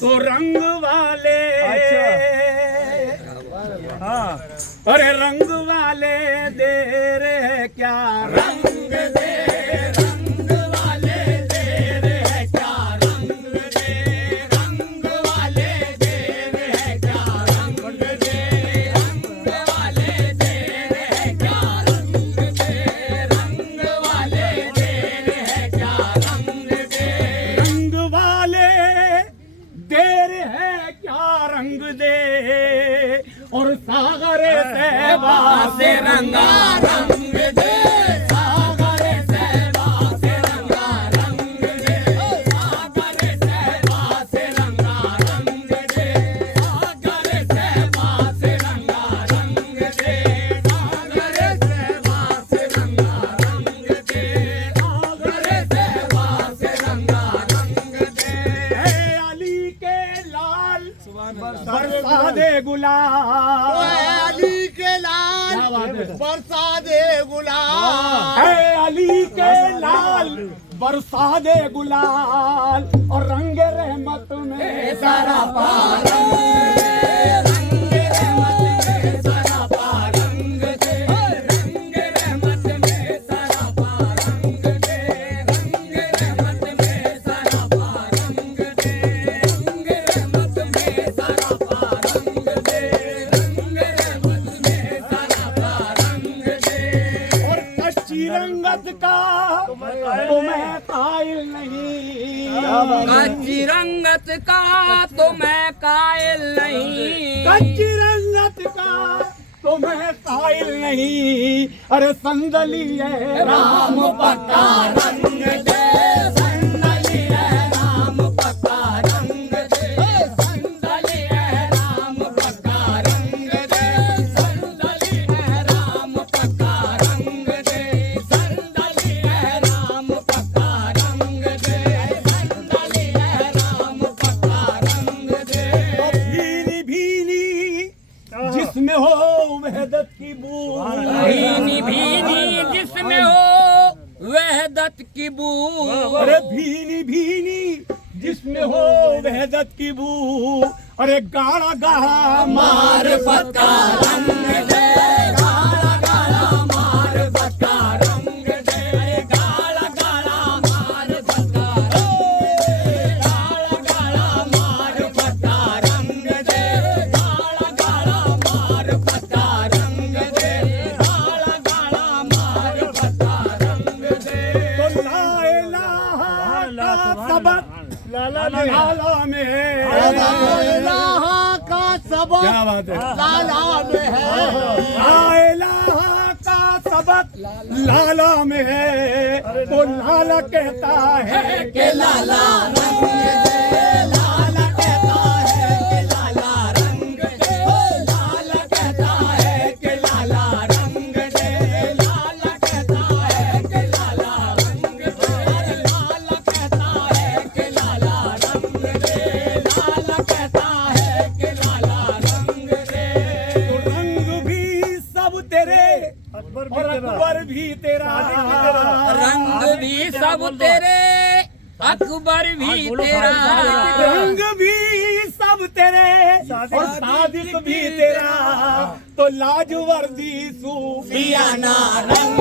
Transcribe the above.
तो रंग वाले हाँ अरे रंग वाले दे रे क्या रंग दे रंग वाले दे रे क्या रंग दे रंग वाले दे रे क्या रंग दे रंग वाले दे रे क्या रंग दे रंग वाले दे रे क्या रंग दे रंग वाले दे रे क्या रंग दे और सागरे सहबा से रंगा रंग दे सागरे सहबा से रंगा रंग दे सागरे सहबा से रंगा रंग दे सागरे सहबा से रंगा रंग दे सागरे सहबा से रंगा रंग दे सागरे सहबा से रंगा रंग दे अली के लाल बरसा दे गुलाल अली के लाल बरसा दे गुलाल अली के लाल बरसा दे गुलाल और रंग रहमत में सारा रंगत का तुम्हें कायल नहीं कच्ची रंगत का तो मैं कायल नहीं कच्ची रंगत का तुम्हें कायल नहीं अरे संदली है राम पक्का रंग दे संदली है राम पक्का रंग दे संदली है राम पक्का रंग दे संदली है राम पक्का रंग दे संदली है राम पक्का रंग दे संदली है राम पक्का रंग दे भीनी भीनी जिसमें हो वहदत की बू भीनी भीनी जिसमें हो वहदत की बू अरे भीनी भीनी जिसमें हो वहदत की बू अरे गाढ़ा गाढ़ा मार पक्का रंग दे गाढ़ा गाढ़ा मार पक्का रंग दे अरे गाढ़ा गाढ़ा मार पक्का गाढ़ा गाढ़ा मार पक्का रंग दे गाढ़ा गाढ़ा मार पक्का रंग दे गाढ़ा गाढ़ा मार पक्का रंग दे तो ला इलाहा का सबक लाला में है इलाहा का सबक क्या बात है लाला में है ला इलाहा का सबक लाला में है तो लाला कहता है कि लाला रंग दे लाला कहता है कि लाला रंग दे लाला कहता है कि लाला रंग दे लाला कहता है कि लाला रंग दे लाला कहता है कि लाला रंग दे लाला कहता है कि लाला रंग दे तो रंग भी सब तेरे और अकबर भी तेरा रंग भी सब तेरे अकबर भी तेरा रंग भी सब तेरे और सादिक भी तेरा तो लाजवर्दी सूफियाना रंग